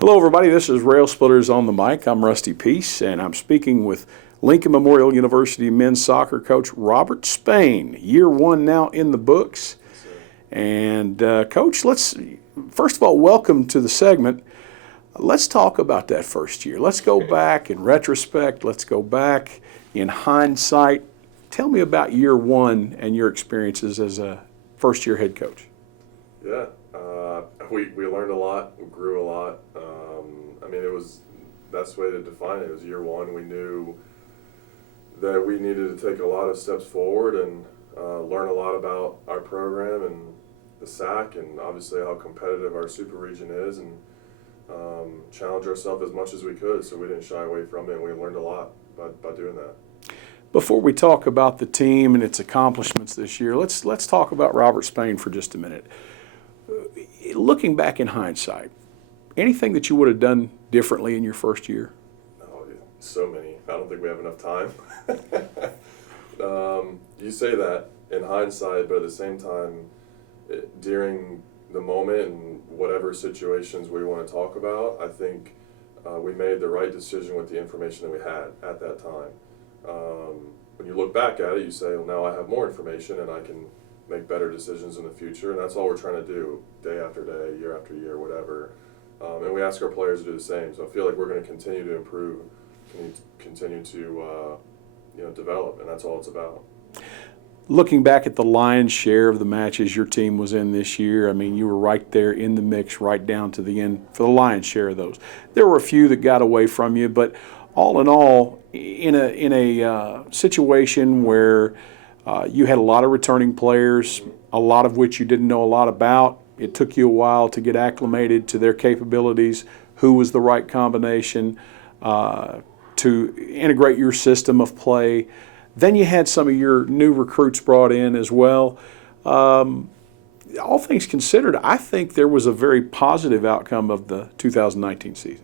Hello, everybody. This is Railsplitters on the mic. I'm Rusty Peace, and I'm speaking with Lincoln Memorial University men's soccer coach Robert Spain. Year one now in the books. And, Coach, let's first of all, welcome to the segment. Let's talk about that first year. Let's go back in retrospect. Let's go back in hindsight. Tell me about year one and your experiences as a first-year head coach. Yeah, we learned a lot, we grew a lot. It was, that's the way to define it. It was year one. We knew that we needed to take a lot of steps forward and learn a lot about our program and the SAC, and obviously how competitive our super region is, and challenge ourselves as much as we could. So we didn't shy away from it, and we learned a lot by doing that. Before we talk about the team and its accomplishments this year, let's talk about Robert Spain for just a minute. Looking back in hindsight, anything that you would have done differently in your first year? Oh, yeah, so many. I don't think we have enough time. You say that in hindsight, but at the same time, during the moment and whatever situations we want to talk about, I think we made the right decision with the information that we had at that time. When you look back at it, you say, well, now I have more information and I can make better decisions in the future, and that's all we're trying to do day after day, year after year, whatever. And we ask our players to do the same. So I feel like we're going to continue to improve, continue to develop, and that's all it's about. Looking back at the lion's share of the matches your team was in this year, I mean, you were right there in the mix right down to the end for the lion's share of those. There were a few that got away from you, but all in all, in a situation where you had a lot of returning players, a lot of which you didn't know a lot about. It took you a while to get acclimated to their capabilities, who was the right combination, to integrate your system of play. Then you had some of your new recruits brought in as well. All things considered, I think there was a very positive outcome of the 2019 season.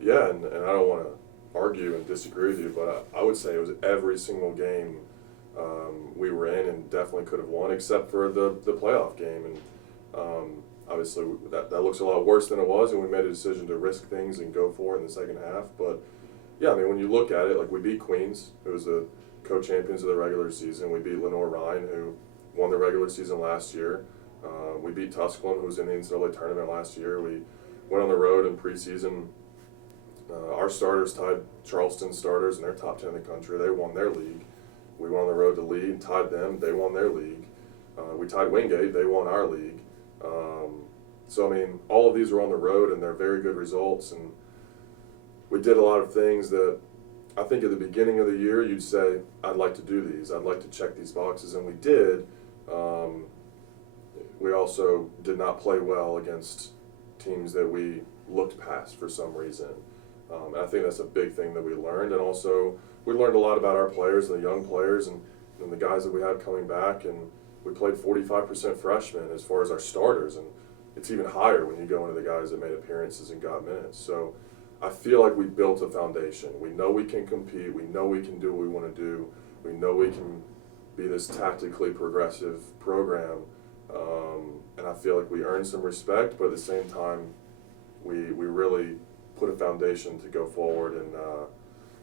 Yeah, and I don't want to argue and disagree with you, but I would say it was every single game we were in and definitely could have won, except for the playoff game. And obviously that looks a lot worse than it was, and we made a decision to risk things and go for it in the second half. But yeah, I mean, when you look at it, like, we beat Queens, who was the co-champions of the regular season. We beat Lenore Ryan, who won the regular season last year. We beat Tusculum, who was in the NCAA tournament last year. We went on the road in preseason. Our starters tied Charleston's starters in their top 10 in the country. They won their league. We went on the road to lead, tied them. They won their league. We tied Wingate. They won our league. So, I mean, all of these were on the road, and they're very good results. And we did a lot of things that I think at the beginning of the year you'd say, I'd like to do these. I'd like to check these boxes, and we did. We also did not play well against teams that we looked past for some reason. And I think that's a big thing that we learned. And also, we learned a lot about our players, the young players, and the guys that we have coming back. And we played 45% freshmen as far as our starters, and it's even higher when you go into the guys that made appearances and got minutes. So I feel like we built a foundation. We know we can compete. We know we can do what we want to do. We know we can be this tactically progressive program. And I feel like we earned some respect, but at the same time, we really put a foundation to go forward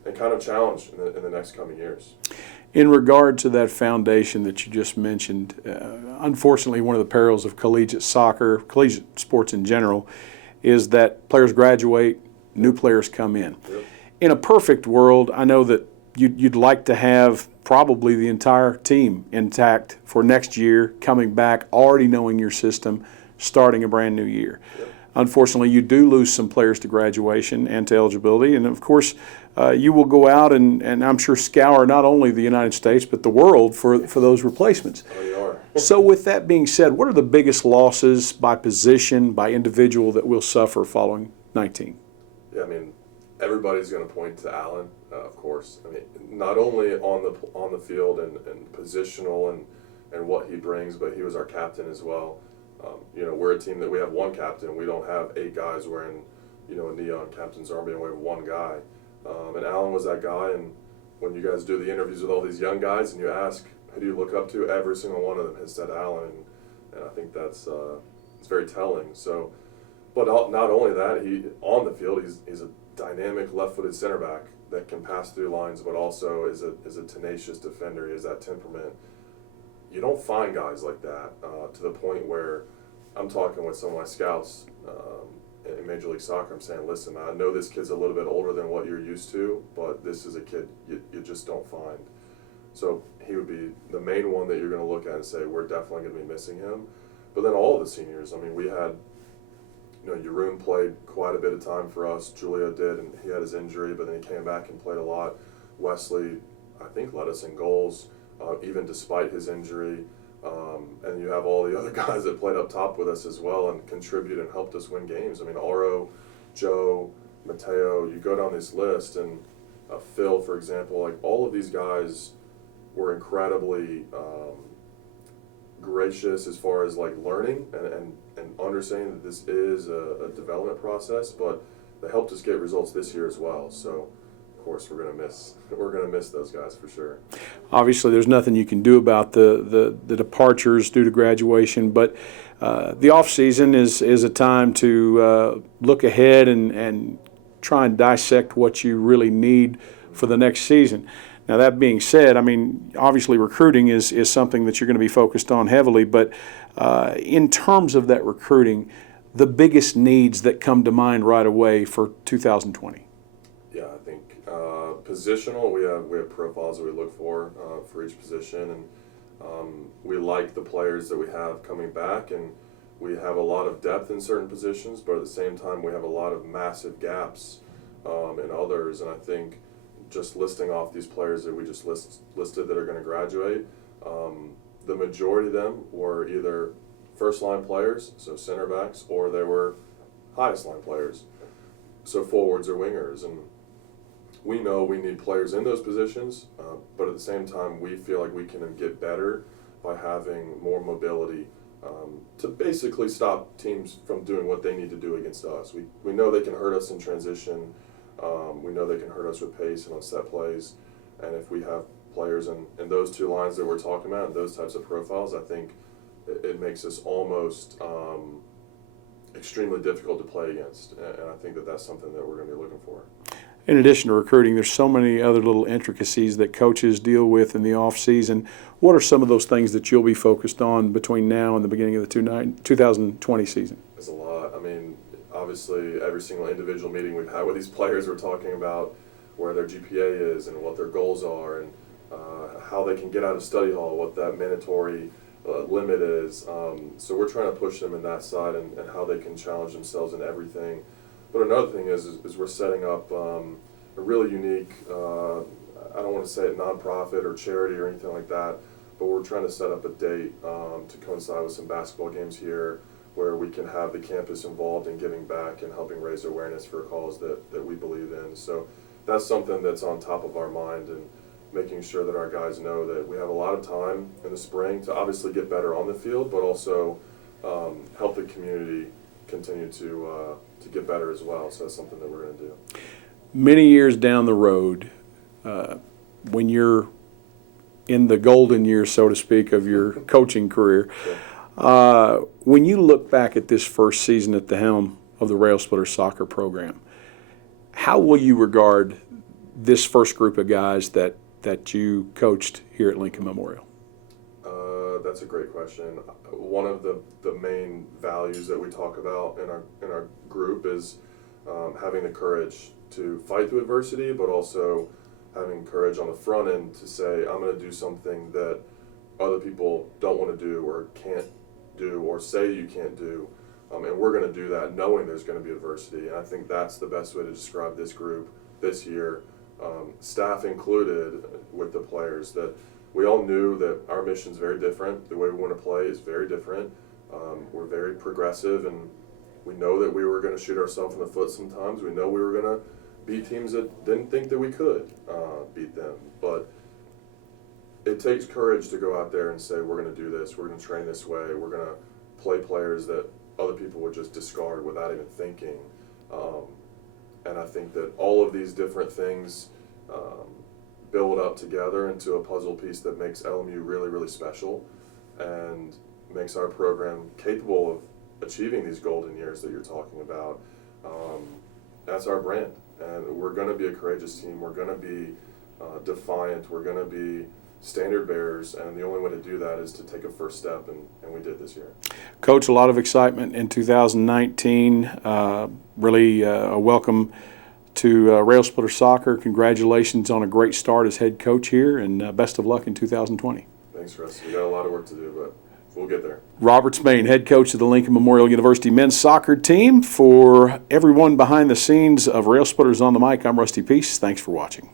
and kind of challenge in the next coming years. In regard to that foundation that you just mentioned, unfortunately, one of the perils of collegiate soccer, collegiate sports in general, is that players graduate, new players come in. Yep. In a perfect world, I know that you'd like to have probably the entire team intact for next year, coming back, already knowing your system, starting a brand new year. Yep. Unfortunately, you do lose some players to graduation and to eligibility, and of course, you will go out and I'm sure scour not only the United States but the world for those replacements. Oh, you are. So with that being said, what are the biggest losses by position, by individual that we'll suffer following 19? Yeah, I mean, everybody's going to point to Allen, of course. I mean, not only on the field and positional and what he brings, but he was our captain as well. We're a team that we have one captain. We don't have 8 guys wearing, a neon captain's armband. We have one guy. And Allen was that guy. And when you guys do the interviews with all these young guys and you ask, who do you look up to? Every single one of them has said Allen. And I think that's it's very telling. So But not only that, he on the field he's a dynamic left-footed center back that can pass through lines, but also is a tenacious defender. He has that temperament. You don't find guys like that to the point where I'm talking with some of my scouts in Major League Soccer. I'm saying, listen, I know this kid's a little bit older than what you're used to, but this is a kid you just don't find. So he would be the main one that you're going to look at and say, we're definitely going to be missing him. But then all of the seniors, I mean, we had, Jeroen played quite a bit of time for us. Julio did, and he had his injury, but then he came back and played a lot. Wesley, I think, led us in goals, even despite his injury. And you have all the other guys that played up top with us as well and contributed and helped us win games. I mean, Aro, Joe, Mateo, you go down this list, and Phil, for example, like all of these guys were incredibly gracious as far as like learning and understanding that this is a development process, but they helped us get results this year as well. So of course we're gonna miss those guys for sure. Obviously, there's nothing you can do about the departures due to graduation, but the off season is a time to look ahead and try and dissect what you really need for the next season. Now, that being said, I mean, obviously recruiting is something that you're going to be focused on heavily, but in terms of that recruiting, the biggest needs that come to mind right away for 2020? Yeah, I think positional, we have profiles that we look for each position, and we like the players that we have coming back, and we have a lot of depth in certain positions, but at the same time we have a lot of massive gaps in others, and I think just listing off these players that we just listed that are going to graduate, the majority of them were either first-line players, so center backs, or they were highest-line players, so forwards or wingers. And we know we need players in those positions, but at the same time, we feel like we can get better by having more mobility to basically stop teams from doing what they need to do against us. We know they can hurt us in transition. We know they can hurt us with pace and on set plays. And if we have players in those two lines that we're talking about, and those types of profiles, I think it makes us almost extremely difficult to play against. And I think that's something that we're going to be looking for. In addition to recruiting, there's so many other little intricacies that coaches deal with in the off season. What are some of those things that you'll be focused on between now and the beginning of the 2020 season? There's a lot. I mean, obviously, every single individual meeting we've had with these players, we're talking about where their GPA is and what their goals are, and how they can get out of study hall, what that mandatory limit is. So we're trying to push them in that side and how they can challenge themselves in everything. But another thing is we're setting up a really unique, I don't want to say it nonprofit or charity or anything like that, but we're trying to set up a date to coincide with some basketball games here where we can have the campus involved in giving back and helping raise awareness for a cause that we believe in. So that's something that's on top of our mind, and making sure that our guys know that we have a lot of time in the spring to obviously get better on the field, but also help the community continue to get better as well. So that's something that we're going to do. Many years down the road, when you're in the golden years, so to speak, of your coaching career, when you look back at this first season at the helm of the Railsplitters soccer program, how will you regard this first group of guys that you coached here at Lincoln Memorial? That's a great question. One of the main values that we talk about in our group is having the courage to fight through adversity, but also having courage on the front end to say, I'm going to do something that other people don't want to do or can't do or say you can't do, and we're going to do that knowing there's going to be adversity. And I think that's the best way to describe this group this year, staff included, with the players, that we all knew that our mission is very different. The way we want to play is very different. We're very progressive, and we know that we were going to shoot ourselves in the foot sometimes. We know we were going to beat teams that didn't think that we could beat them. But it takes courage to go out there and say, we're going to do this, we're going to train this way, we're going to play players that other people would just discard without even thinking. And I think that all of these different things build up together into a puzzle piece that makes LMU really, really special and makes our program capable of achieving these golden years that you're talking about. That's our brand, and we're going to be a courageous team. We're going to be defiant. We're going to be standard bearers, and the only way to do that is to take a first step, and we did this year. Coach, a lot of excitement in 2019. Really a welcome to Railsplitters Soccer. Congratulations on a great start as head coach here, and best of luck in 2020. Thanks, Russ. We got a lot of work to do, but we'll get there. Robert Spain, head coach of the Lincoln Memorial University men's soccer team. For everyone behind the scenes of Railsplitters on the Mic, I'm Rusty Peace. Thanks for watching.